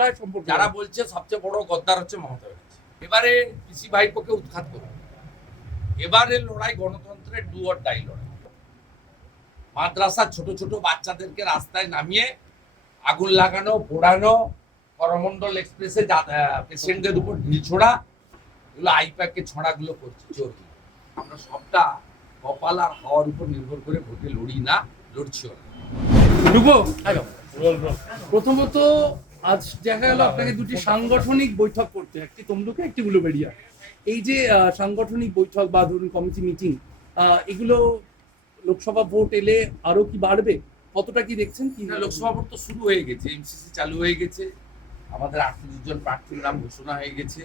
রায় সম্পর্কে যারা বলছে সবচেয়ে বড় গদ্দার হচ্ছে মমতা ব্যানার্জি। এবারে পিসি ভাইপোকে উৎখাত করবে। এবারে লড়াই গণতন্ত্রের ডু অর ডাই লড়াই। মাদ্রাসার ছোট ছোট বাচ্চাদেরকে রাস্তায় নামিয়ে আগুন লাগানো, পোড়ানো, করমণ্ডল এক্সপ্রেসে পেশেন্টদের উপর ঢিল ছোড়া, এগুলো আইপ্যাকের ছড়াগুলো করছে চোরকি। আমরা সবটা কপাল আর হওয়ার উপর নির্ভর করে ভোটে লড়ি না, লড়ছিও না। ঢুকবো। প্রথমত আজ দেখা গেল আপনাকে দুটি সাংগঠনিক বৈঠক করতে, একটি তমলুকে একটি উলুবেড়িয়া। এই যে সাংগঠনিক বৈঠক বা ধরুন কমিটি মিটিং, এগুলো লোকসভা ভোট এলে আরো কি বাড়বে, কতটা কি দেখছেন? কি লোকসভা ভোট তো শুরু হয়ে গেছে, এমসিসি চালু হয়ে গেছে, আমাদের 38 জন প্রার্থীর নাম ঘোষণা হয়ে গেছে,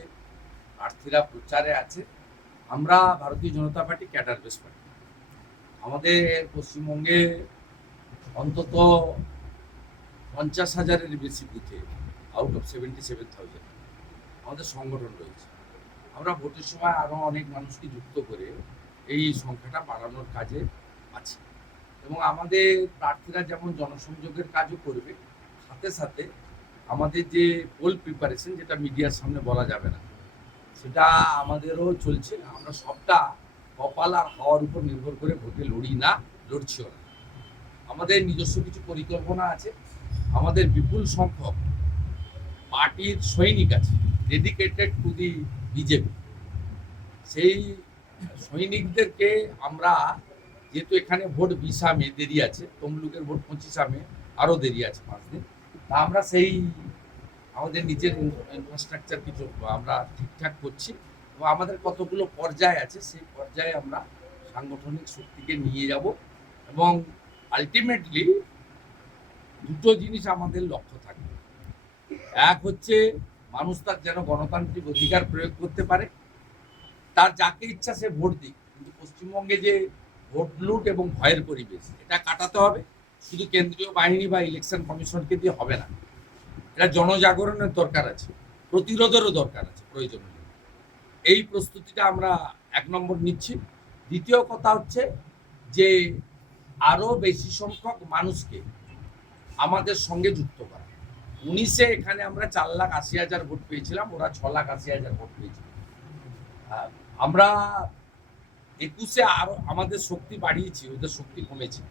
প্রার্থীরা প্রচারে আছে। আমরা ভারতীয় জনতা পার্টি ক্যাডার বেস পার্টি। আমাদের পশ্চিমবঙ্গে অন্তত 50,000-এর বেশি বুথে আউট অফ 77,000 আমাদের সংগঠন রয়েছে। আমরা ভোটের সময় আরো অনেক মানুষকে যুক্ত করে এই সংখ্যাটা বাড়ানোর কাজে আছি এবং আমাদের প্রার্থীরা যেমন জনসংযোগের কাজও করবে, সাথে সাথে আমাদের যে পোল প্রিপারেশন, যেটা মিডিয়ার সামনে বলা যাবে না, সেটা আমাদেরও চলছে। আমরা সবটা কপাল আর হওয়ার উপর নির্ভর করে ভোটে লড়ি না, লড়ছিও না। আমাদের নিজস্ব কিছু পরিকল্পনা আছে। আমাদের বিপুল সংখ্যক পার্টির সৈনিক আছে ডেডিকেটেড টু দি বিজেপি। সেই সৈনিকদেরকে আমরা, যেহেতু এখানে ভোট 20 মে দেরি আছে, তমলুকের ভোট 25 মে আরও দেরি আছে 5 দিন, তা আমরা সেই আমাদের নিজের ইনফ্রাস্ট্রাকচার কিছু আমরা ঠিকঠাক করছি এবং আমাদের কতগুলো পর্যায় আছে, সেই পর্যায়ে আমরা সাংগঠনিক শক্তিকে নিয়ে যাব এবং আলটিমেটলি দুটো জিনিস আমাদের লক্ষ্য থাকবে। এক হচ্ছে মানুষ তার যেন গণতান্ত্রিক অধিকার প্রয়োগ করতে পারে, তার যাকে ইচ্ছা সে ভোট দিক, কিন্তু পশ্চিমবঙ্গে যে ভোট লুট এবং ভয়ের পরিবেশ, এটা কাটাতে হবে। শুধু কেন্দ্রীয় বাহিনী বা ইলেকশন কমিশনকে দিয়ে হবে না, এটা জনজাগরণের দরকার আছে, প্রতিরোধেরও দরকার আছে প্রয়োজন। এই প্রস্তুতিটা আমরা 1 নম্বর নিচ্ছি। দ্বিতীয় কথা হচ্ছে যে আরো বেশি সংখ্যক মানুষকে আমাদের সঙ্গে যুক্ত করা। 19-এ এখানে আমরা 4,80,000 ভোট পেয়েছিলাম, ওরা 6,80,000 ভোট পেয়েছিল। আমরা 21-এ আরো আমাদের শক্তি বাড়িয়েছি, ওদের শক্তি কমেছে।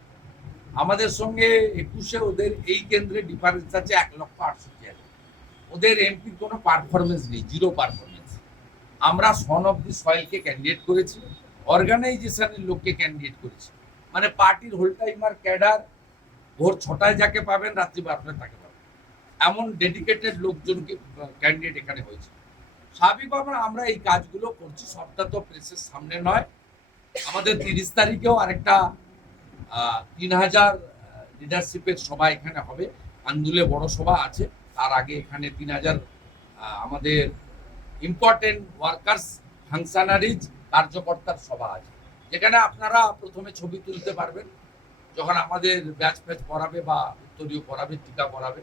আমাদের সঙ্গে 21-এ ওদের এই কেন্দ্রে ডিফারেন্স আছে 1,68,000। ওদের এমপির কোনো পারফরমেন্স নেই, জিরো পারফরমেন্স। আমরা সন অফ দি সয়েলকে ক্যান্ডিডেট করেছি, অর্গানাইজেশনের লোককে ক্যান্ডিডেট করেছি। মানে পার্টির হোল টাইমার ক্যাডার, ভোর 6টায় যাকে পাবেন রাত্রি 12টায় তাকে পাবেন, এমন ডেডিকেটেড লোকজনকে ক্যান্ডিডেট এখানে হয়েছে। স্বাভাবিকভাবে আমরা এই কাজগুলো করছি, সবটা তো প্রেসের সামনে নয়। আমাদের 30 তারিখেও আরেকটা 3,000 লিডারশিপের সভা এখানে হবে, আন্দুলে বড় সভা আছে। তার আগে এখানে 3,000 আমাদের ইম্পর্টেন্ট ওয়ার্কার্স, ফাংশনারিজ, কার্যকর্তার সভা আছে, যেখানে আপনারা প্রথমে ছবি তুলতে পারবেন যখন আমাদের ব্যাচ ফ্যাচ পড়াবে বা উত্তরীয় পড়াবে, টিকা পড়াবে,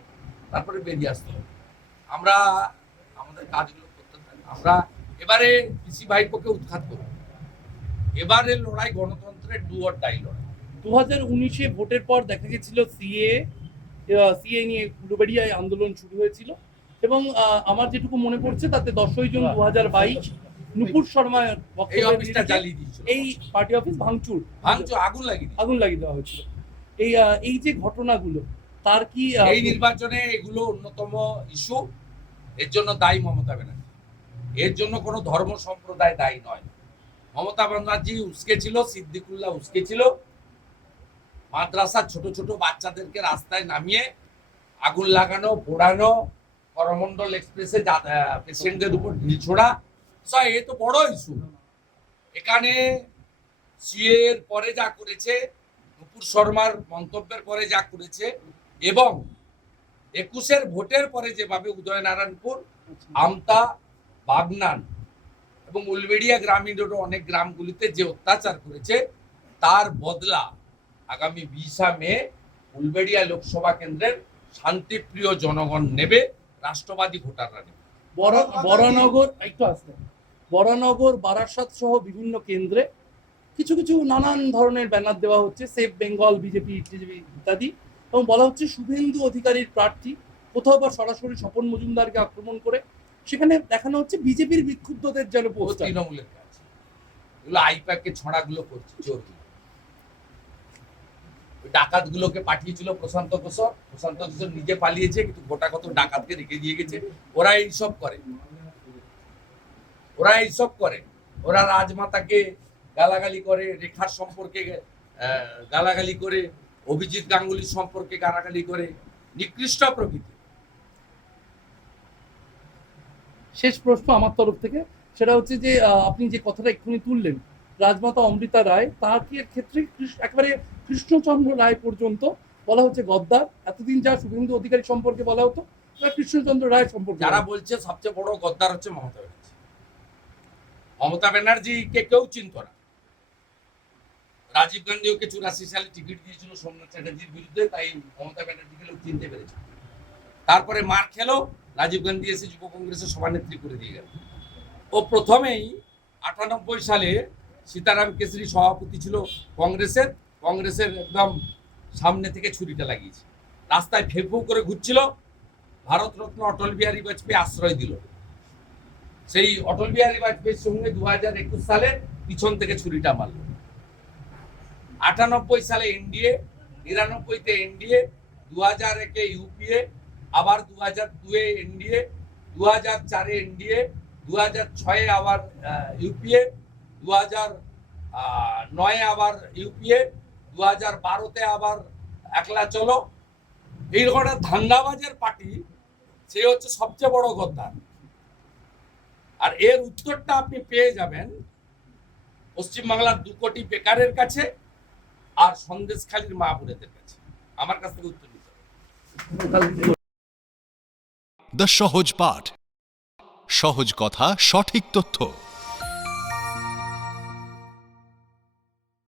তারপরে বেরিয়ে আসতে হবে। আমরা আমাদের কাজগুলো করতে থাকি। আমরা এবারে পিসি ভাইপোকে উৎখাত করব। এবারে লড়াই গণতন্ত্রের ডু অর ডাই লড়াই। 2019-এ ভোটের পর দেখা গেছিল সিএ নিয়ে উলুবেড়িয়ায় আন্দোলন শুরু হয়েছিল এবং আমার যেটুকু মনে পড়ছে তাতে 10ই জুন 2022 নুপুর শর্মা এই অফিসটা জ্বালিয়ে দিয়েছিল, এই পার্টি অফিস ভাঙচুর, আগুন লাগিয়ে দেওয়া হয়েছিল। এই যে ঘটনাগুলো, তার কি এই নির্বাচনে এগুলো অন্যতম ইস্যু। এর জন্য দায়ী মমতা ব্যানার্জি, এর জন্য কোনো ধর্ম সম্প্রদায় দায়ী নয়। মমতা ব্যানার্জি উস্কেছিল, সিদ্দিকুল্লাহ উস্কেছিল, মাদ্রাসার ছোট ছোট বাচ্চাদেরকে রাস্তায় নামিয়ে আগুন লাগানো, পোড়ানো, করমণ্ডল এক্সপ্রেসে পেশেন্টদের উপর ঢিল ছোড়া, এ তো বড় ইস্যু। এখানে সিএ এর পরে যা করেছে, নুপুর শর্মার মন্তব্যের পরে যা করেছে, এবং 21-এর ভোটের পরে যেভাবে উদয়নারায়ণপুর, আমতা, বাগনান এবং উলবেড়িয়া গ্রামীণ রোড অনেক গ্রামগুলিতে যে অত্যাচার করেছে, তার বদলা আগামী 20 মে উলবেড়িয়া লোকসভা কেন্দ্রের শান্তিপ্রিয় জনগণ নেবে, রাষ্ট্রবাদী ভোটাররা নেবে। বরানগর, বারাসাত সহ বিভিন্ন কেন্দ্রে কিছু কিছু নানান ধরনের ব্যানার দেওয়া হচ্ছে, সেফ বেঙ্গল, বিজেপি ইত্যাদি, এবং বলা হচ্ছে শুভেন্দু অধিকারীর প্রার্থী কোথাও বা সরাসরি স্বপন মজুমদারকে আক্রমণ করে, সেখানে দেখানো হচ্ছে বিজেপির বিক্ষুব্ধদের যেন ও পোস্টার। তৃণমূলের কাজ, এগুলো আইপ্যাকে ছড়াগুলো করছে, চোরগুলো। ওই ডাকাতগুলোকে পাঠিয়েছিল প্রশান্ত কিশোর নিজে পালিয়েছে, কিন্তু গোটা কত ডাকাতকে রেখে দিয়ে গেছে। ওরা এইসব করে, ওরা রাজমাতাকে গালাগালি করে, রেখার সম্পর্কে গালাগালি করে, অভিজিৎ গাঙ্গুলির সম্পর্কে গালাগালি করে, নিকৃষ্ট প্রকৃতি। শেষ প্রশ্ন আমার তরফ থেকে, সেটা হচ্ছে যে আপনি যে কথাটা এক্ষুনি তুললেন, রাজমাতা অমৃতা রায়, তার কি ক্ষেত্রে একেবারে কৃষ্ণচন্দ্র রায় পর্যন্ত বলা হচ্ছে গদ্দার। এতদিন যা শুভেন্দু অধিকারী সম্পর্কে বলা হতো, কৃষ্ণচন্দ্র রায় সম্পর্কে যারা বলছে সবচেয়ে বড় গদ্দার হচ্ছে মমতা ব্যানার্জি। মমতা ব্যানার্জিকে কেউ চিনত না। রাজীব গান্ধী ওকে 84 সালে টিকিট দিয়েছিল সোমনাথ চ্যাটার্জির বিরুদ্ধে, তাই মমতা ব্যানার্জিকে লোক চিনতে পেরেছে। তারপরে মার খেলো, রাজীব গান্ধী এসে যুব কংগ্রেসের সভানেত্রী করে দিয়ে গেল। ও প্রথমেই 98 সালে সীতারাম কেশরী সভাপতি ছিল কংগ্রেসের একদম সামনে থেকে ছুরিটা লাগিয়েছে। রাস্তায় ফেঁকু করে ঘুরছিল, ভারতরত্ন অটল বিহারী বাজপেয়ী আশ্রয় দিল। সেই অটল বিহারী বাজপেয়ীর সঙ্গে 2021 সালে পিছন থেকে ছুরিটা মারল। 98 সালে এনডিএ, 99-তে এনডিএ, 2001-এ ইউপিএ, আবার 2002-এ এনডিএ, 2004-এ এনডিএ, 2006-এ আবার ইউপিএ, 2009-এ আবার ইউপিএ, 2012-তে আবার একলা চলো। এইরকম একটা ধান্দাবাজের পার্টি, সে হচ্ছে সবচেয়ে বড় গদ্দার। আর এর উত্তরটা আপনি পেয়ে যাবেন পশ্চিমবাংলার 2 কোটি বেকারের কাছে আর সন্দেশখালীর মা বোনেদের কাছে। আমার কাছ থেকে উত্তর নিতে হবে। দ্য সহজ পাঠ, সহজ কথা, সঠিক তথ্য।